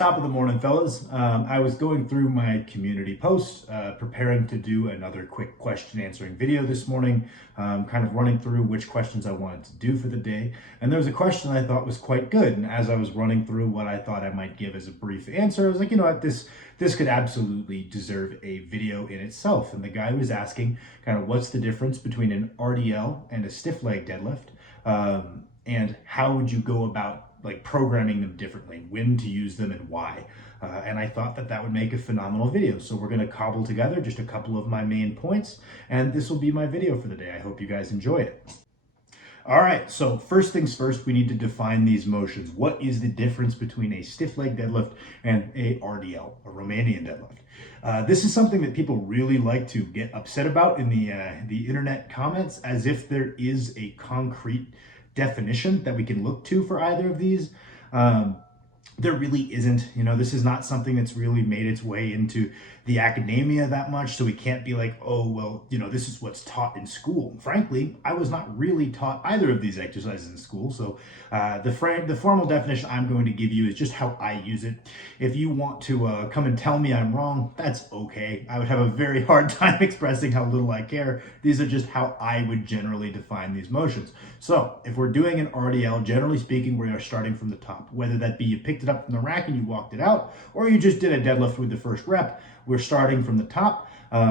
Top of the morning, fellas. I was going through my community posts, preparing to do another quick question answering video this morning, kind of running through which questions I wanted to do for the day. And there was a question I thought was quite good. And as I was running through what I thought I might give as a brief answer, I was like, you know what, this could absolutely deserve a video in itself. And the guy was asking kind of what's the difference between an RDL and a stiff leg deadlift, and how would you go about like programming them differently, when to use them and why. And I thought that would make a phenomenal video. So we're gonna cobble together just a couple of my main points, and this will be my video for the day. I hope you guys enjoy it. All right, so first things first, we need to define these motions. What is the difference between a stiff leg deadlift and a RDL, a Romanian deadlift? This is something that people really like to get upset about in the internet comments, as if there is a concrete definition that we can look to for either of these. There really isn't. You know, this is not something that's really made its way into the academia that much, so we can't be like, oh, well, you know, this is what's taught in school. Frankly, I was not really taught either of these exercises in school, so the formal definition I'm going to give you is just how I use it. If you want to come and tell me I'm wrong, that's okay. I would have a very hard time expressing how little I care. These are just how I would generally define these motions. So if we're doing an RDL, generally speaking, we are starting from the top, whether that be you picked it up from the rack and you walked it out, or you just did a deadlift with the first rep. We're starting from the top.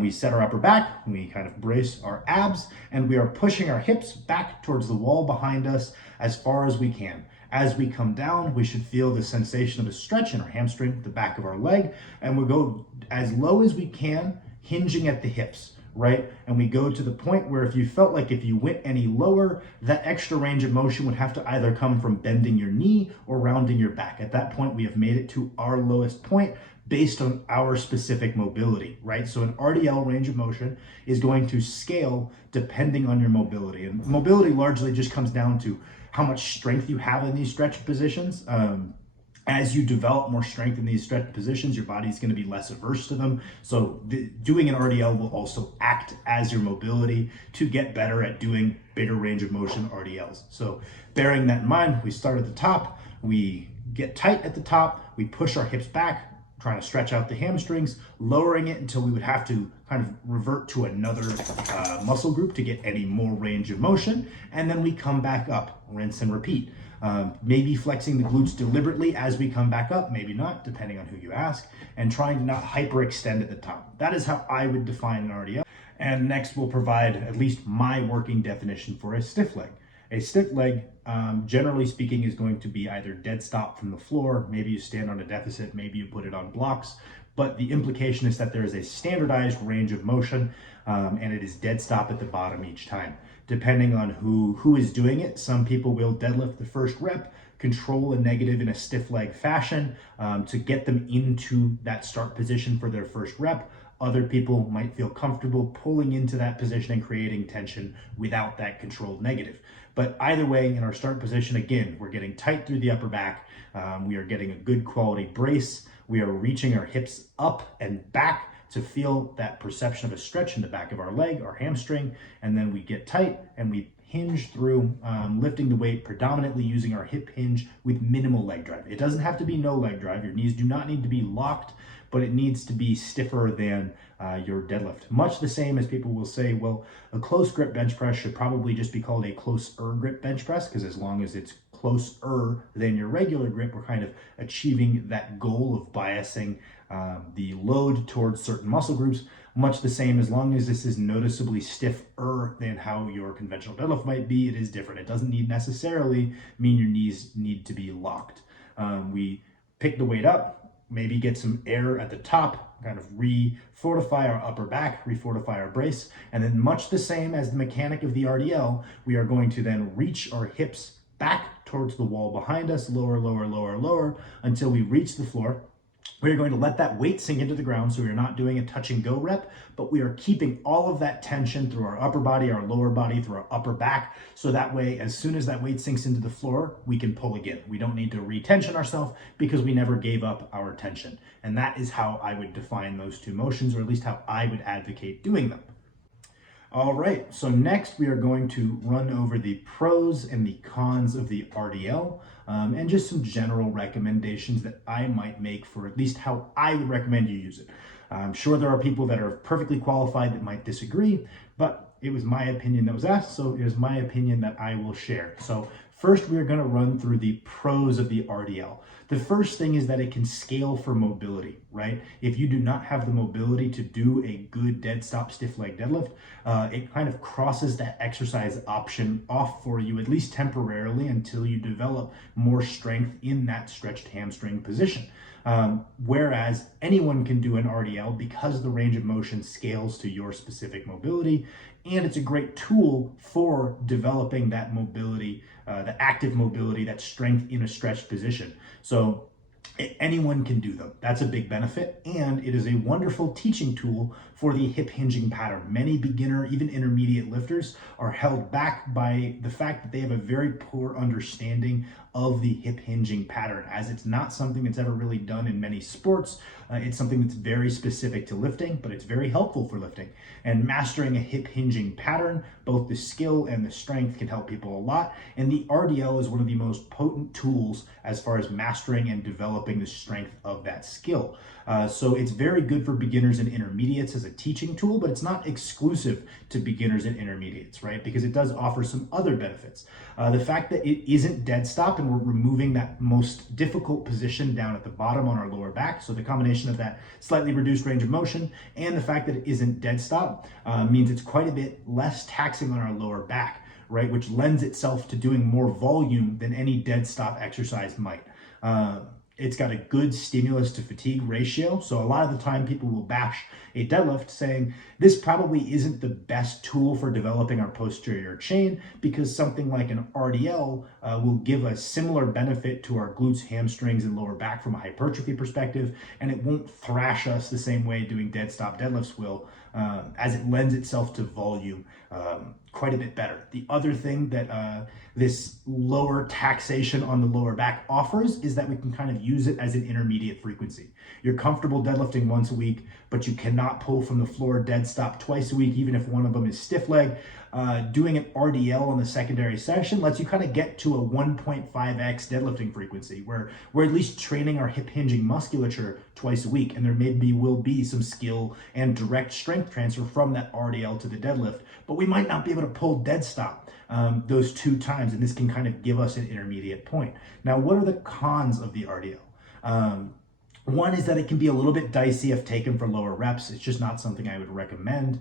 We set our upper back, we kind of brace our abs, and we are pushing our hips back towards the wall behind us as far as we can. As we come down, we should feel the sensation of a stretch in our hamstring, the back of our leg, and we go as low as we can, hinging at the hips, right? And we go to the point where if you felt like if you went any lower, that extra range of motion would have to either come from bending your knee or rounding your back. At that point, we have made it to our lowest point based on our specific mobility, right? So an RDL range of motion is going to scale depending on your mobility. And mobility largely just comes down to how much strength you have in these stretched positions. As you develop more strength in these stretched positions, your body's going to be less averse to them. So doing an RDL will also act as your mobility to get better at doing bigger range of motion RDLs. So bearing that in mind, we start at the top, we get tight at the top, we push our hips back, trying to stretch out the hamstrings, lowering it until we would have to kind of revert to another muscle group to get any more range of motion. And then we come back up, rinse and repeat. Maybe flexing the glutes deliberately as we come back up, maybe not, depending on who you ask, and trying to not hyperextend at the top. That is how I would define an RDL. And next we'll provide at least my working definition for a stiff leg. A stiff leg, generally speaking, is going to be either dead stop from the floor, maybe you stand on a deficit, maybe you put it on blocks, but the implication is that there is a standardized range of motion, and it is dead stop at the bottom each time. Depending on who is doing it, some people will deadlift the first rep, control a negative in a stiff leg fashion to get them into that start position for their first rep. Other people might feel comfortable pulling into that position and creating tension without that controlled negative. But either way, in our start position, again, we're getting tight through the upper back. We are getting a good quality brace. We are reaching our hips up and back to feel that perception of a stretch in the back of our leg, our hamstring, and then we get tight and we hinge through, lifting the weight predominantly using our hip hinge with minimal leg drive. It doesn't have to be no leg drive. Your knees do not need to be locked, but it needs to be stiffer than your deadlift. Much the same as people will say, well, a close grip bench press should probably just be called a closer grip bench press, because as long as it's closer than your regular grip, we're kind of achieving that goal of biasing the load towards certain muscle groups. Much the same, as long as this is noticeably stiffer than how your conventional deadlift might be, it is different. It doesn't necessarily mean your knees need to be locked. We pick the weight up, maybe get some air at the top, kind of refortify our upper back, refortify our brace, and then much the same as the mechanic of the RDL, we are going to then reach our hips back towards the wall behind us, lower, lower, lower, lower, until we reach the floor. We're going to let that weight sink into the ground, so we're not doing a touch and go rep, but we are keeping all of that tension through our upper body, our lower body, through our upper back, so that way, as soon as that weight sinks into the floor, we can pull again. We don't need to retension ourselves because we never gave up our tension. And that is how I would define those two motions, or at least how I would advocate doing them. All right, so next we are going to run over the pros and the cons of the RDL and just some general recommendations that I might make for at least how I would recommend you use it. I'm sure there are people that are perfectly qualified that might disagree, but it was my opinion that was asked, so it is my opinion that I will share. So first, we are going to run through the pros of the RDL. The first thing is that it can scale for mobility, right? If you do not have the mobility to do a good dead stop stiff leg deadlift, it kind of crosses that exercise option off for you, at least temporarily, until you develop more strength in that stretched hamstring position. Whereas anyone can do an RDL because the range of motion scales to your specific mobility, and it's a great tool for developing that mobility, the active mobility, that strength in a stretched position. So anyone can do them. That's a big benefit, and it is a wonderful teaching tool for the hip hinging pattern. Many beginner, even intermediate lifters are held back by the fact that they have a very poor understanding of the hip hinging pattern, as it's not something that's ever really done in many sports. It's something that's very specific to lifting, but it's very helpful for lifting. And mastering a hip hinging pattern, both the skill and the strength, can help people a lot. And the RDL is one of the most potent tools as far as mastering and developing the strength of that skill. So it's very good for beginners and intermediates as a teaching tool, but it's not exclusive to beginners and intermediates, right? Because it does offer some other benefits. The fact that it isn't dead stop and we're removing that most difficult position down at the bottom on our lower back. So the combination of that slightly reduced range of motion and the fact that it isn't dead stop means it's quite a bit less taxing on our lower back, right? Which lends itself to doing more volume than any dead stop exercise might. It's got a good stimulus to fatigue ratio. So a lot of the time people will bash a deadlift saying this probably isn't the best tool for developing our posterior chain, because something like an RDL will give a similar benefit to our glutes, hamstrings, and lower back from a hypertrophy perspective, and it won't thrash us the same way doing dead stop deadlifts will, as it lends itself to volume quite a bit better. The other thing that this lower taxation on the lower back offers is that we can kind of use it as an intermediate frequency. You're comfortable deadlifting once a week, but you cannot pull from the floor dead stop twice a week, even if one of them is stiff leg. Doing an RDL on the secondary session lets you kind of get to a 1.5x deadlifting frequency, where we're at least training our hip hinging musculature twice a week, and there will be some skill and direct strength transfer from that RDL to the deadlift, but we might not be able to pull dead stop those 2 times, and this can kind of give us an intermediate point. Now, what are the cons of the RDL? One is that it can be a little bit dicey if taken for lower reps. It's just not something I would recommend.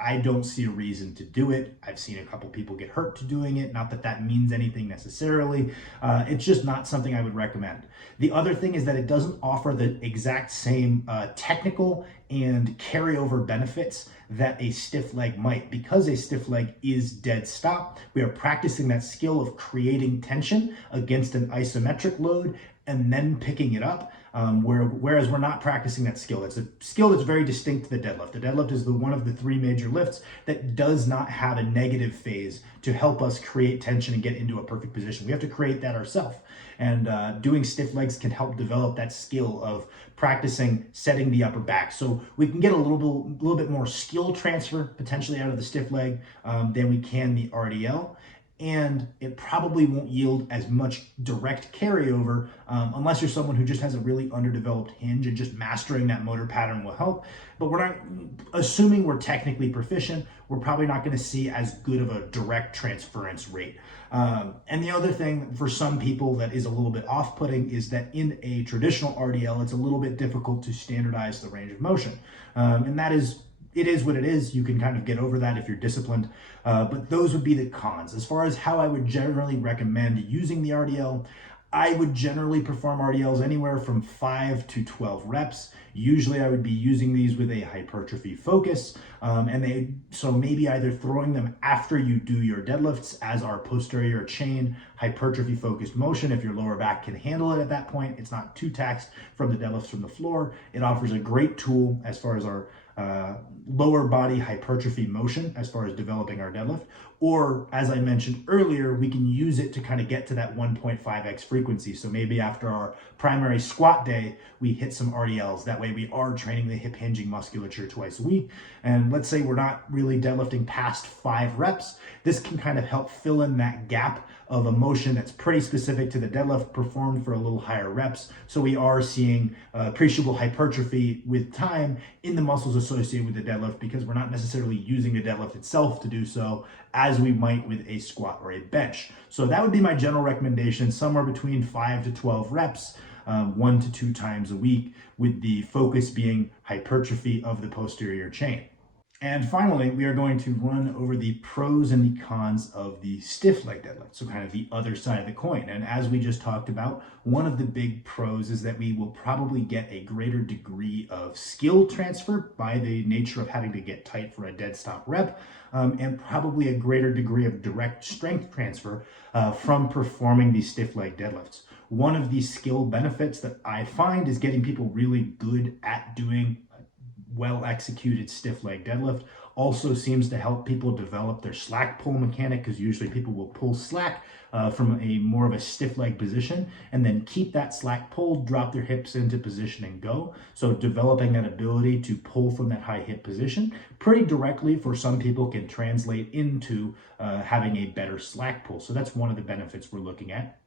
I don't see a reason to do it. I've seen a couple people get hurt to doing it. Not that that means anything necessarily. It's just not something I would recommend. The other thing is that it doesn't offer the exact same technical and carryover benefits that a stiff leg might. Because a stiff leg is dead stop, we are practicing that skill of creating tension against an isometric load and then picking it up. Whereas we're not practicing that skill. It's a skill that's very distinct to the deadlift. The deadlift is one of the 3 major lifts that does not have a negative phase to help us create tension and get into a perfect position. We have to create that ourselves. And doing stiff legs can help develop that skill of practicing setting the upper back. So we can get a little bit more skill transfer potentially out of the stiff leg than we can the RDL. And it probably won't yield as much direct carryover unless you're someone who just has a really underdeveloped hinge, and just mastering that motor pattern will help. But we're not, assuming we're technically proficient, we're probably not going to see as good of a direct transference rate. And the other thing for some people that is a little bit off-putting is that in a traditional RDL, it's a little bit difficult to standardize the range of motion. And that is, it is what it is. You can kind of get over that if you're disciplined, but those would be the cons. As far as how I would generally recommend using the RDL, I would generally perform RDLs anywhere from 5 to 12 reps. Usually I would be using these with a hypertrophy focus, so maybe either throwing them after you do your deadlifts as our posterior chain hypertrophy focused motion. If your lower back can handle it at that point, it's not too taxed from the deadlifts from the floor. It offers a great tool as far as our lower body hypertrophy motion as far as developing our deadlift. Or as I mentioned earlier, we can use it to kind of get to that 1.5x frequency. So maybe after our primary squat day, we hit some RDLs. That way we are training the hip hinging musculature twice a week. And let's say we're not really deadlifting past 5 reps. This can kind of help fill in that gap of a motion that's pretty specific to the deadlift performed for a little higher reps. So we are seeing appreciable hypertrophy with time in the muscles associated with the deadlift, because we're not necessarily using the deadlift itself to do so as we might with a squat or a bench. So that would be my general recommendation, somewhere between 5 to 12 reps, 1 to 2 times a week, with the focus being hypertrophy of the posterior chain. And finally, we are going to run over the pros and the cons of the stiff leg deadlift, so kind of the other side of the coin. And as we just talked about, one of the big pros is that we will probably get a greater degree of skill transfer by the nature of having to get tight for a dead stop rep, and probably a greater degree of direct strength transfer from performing these stiff leg deadlifts. One of the skill benefits that I find is getting people really good at doing well executed stiff leg deadlift. Also seems to help people develop their slack pull mechanic, because usually people will pull slack from a more of a stiff leg position and then keep that slack pulled, drop their hips into position and go. So developing that ability to pull from that high hip position pretty directly for some people can translate into having a better slack pull. So that's one of the benefits we're looking at.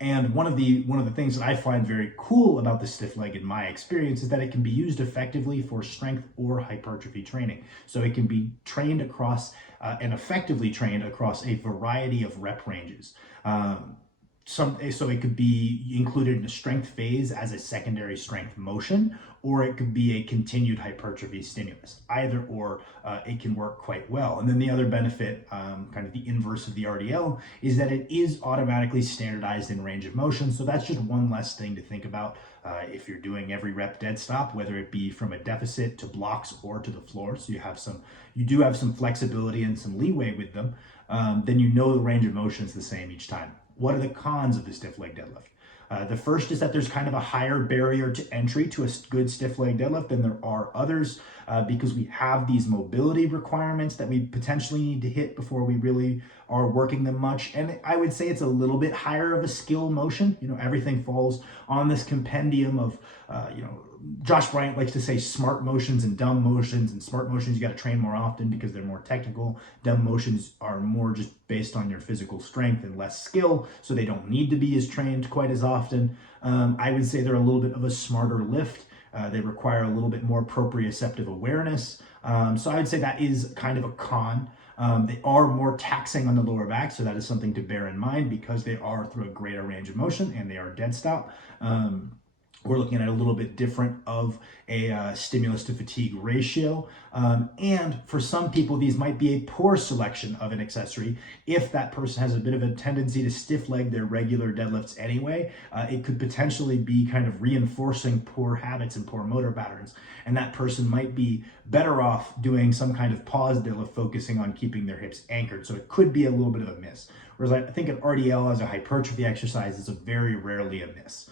And one of the things that I find very cool about the stiff leg in my experience is that it can be used effectively for strength or hypertrophy training. So it can be trained across and effectively trained across a variety of rep ranges. So it could be included in a strength phase as a secondary strength motion, or it could be a continued hypertrophy stimulus. Either or, it can work quite well. And then the other benefit, kind of the inverse of the RDL, is that it is automatically standardized in range of motion. So that's just one less thing to think about if you're doing every rep dead stop, whether it be from a deficit to blocks or to the floor. So you do have some flexibility and some leeway with them. Then you know the range of motion is the same each time. What are the cons of the stiff leg deadlift? The first is that there's kind of a higher barrier to entry to a good stiff leg deadlift than there are others, because we have these mobility requirements that we potentially need to hit before we really are working them much. And I would say it's a little bit higher of a skill motion. Everything falls on this compendium of, Josh Bryant likes to say smart motions and dumb motions. And smart motions you got to train more often because they're more technical. Dumb motions are more just based on your physical strength and less skill, so they don't need to be as trained quite as often. I would say they're a little bit of a smarter lift. They require a little bit more proprioceptive awareness. So I would say that is kind of a con. They are more taxing on the lower back, so that is something to bear in mind because they are through a greater range of motion and they are dead stop. We're looking at a little bit different of a stimulus to fatigue ratio. And for some people, these might be a poor selection of an accessory. If that person has a bit of a tendency to stiff leg their regular deadlifts anyway, it could potentially be kind of reinforcing poor habits and poor motor patterns. And that person might be better off doing some kind of pause deadlift, focusing on keeping their hips anchored. So it could be a little bit of a miss. Whereas I think an RDL as a hypertrophy exercise is very rarely a miss.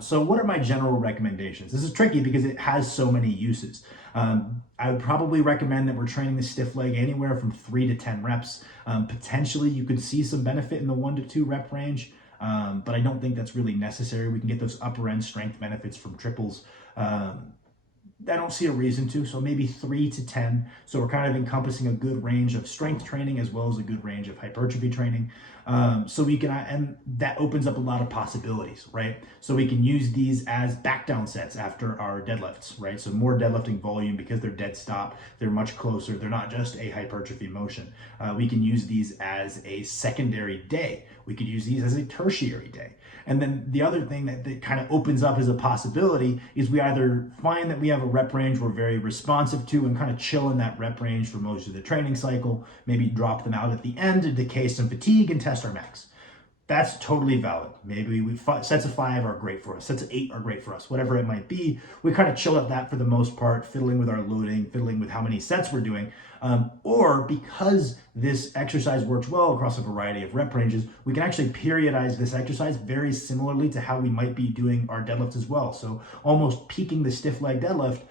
So what are my general recommendations? This is tricky because it has so many uses. I would probably recommend that we're training the stiff leg anywhere from 3 to 10 reps. Potentially you could see some benefit in the 1 to 2 rep range, but I don't think that's really necessary. We can get those upper end strength benefits from triples. I don't see a reason to, so maybe 3 to 10. So we're kind of encompassing a good range of strength training as well as a good range of hypertrophy training. So we can, and that opens up a lot of possibilities, right? So we can use these as back down sets after our deadlifts, right? So more deadlifting volume because they're dead stop, they're much closer, they're not just a hypertrophy motion. We can use these as a secondary day. We could use these as a tertiary day. And then the other thing that kind of opens up as a possibility is we either find that we have a rep range we're very responsive to and kind of chill in that rep range for most of the training cycle, maybe drop them out at the end to decay some fatigue and test our max. That's totally valid. Maybe sets of 5 are great for us, sets of 8 are great for us, whatever it might be. We kind of chill at that for the most part, fiddling with our loading, fiddling with how many sets we're doing. Or because this exercise works well across a variety of rep ranges, we can actually periodize this exercise very similarly to how we might be doing our deadlifts as well. So almost peaking the stiff leg deadlift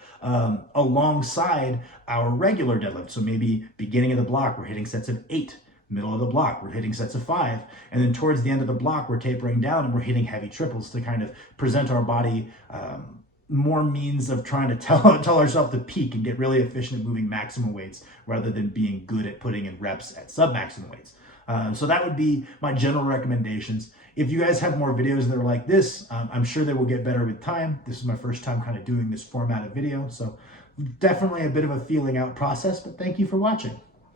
alongside our regular deadlift. So maybe beginning of the block, we're hitting sets of 8. Middle of the block, we're hitting sets of 5. And then towards the end of the block, we're tapering down and we're hitting heavy triples to kind of present our body more means of trying to tell ourselves to peak and get really efficient at moving maximum weights rather than being good at putting in reps at sub-maximum weights. So that would be my general recommendations. If you guys have more videos that are like this, I'm sure they will get better with time. This is my first time kind of doing this format of video, so definitely a bit of a feeling out process, but thank you for watching.